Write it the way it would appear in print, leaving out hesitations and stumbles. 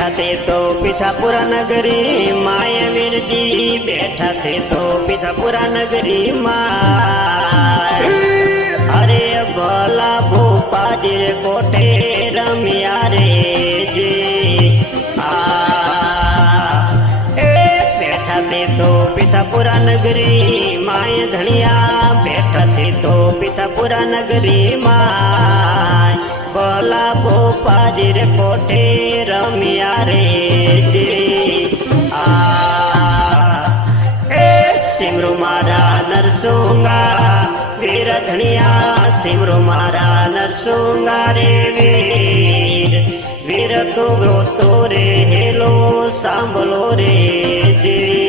बैठा थे तो पिथापुरा नगरी माया वीर जी बैठा थे तो पिथापुरा नगरी माय अरे भला भूपा जी रे कोठे रमिया रे जी बैठा थे तो पिथापुरा नगरी माय धनिया बैठा थे तो पिथापुरा नगरी माय भला भूपा जी रे कोठे रमिया रे जी सिमरू मारा नरसुंगा वीर धनिया सिमरू मारा नरसुंगा रे वीर वीर तू तो रे हेलो सांभलो रे जी।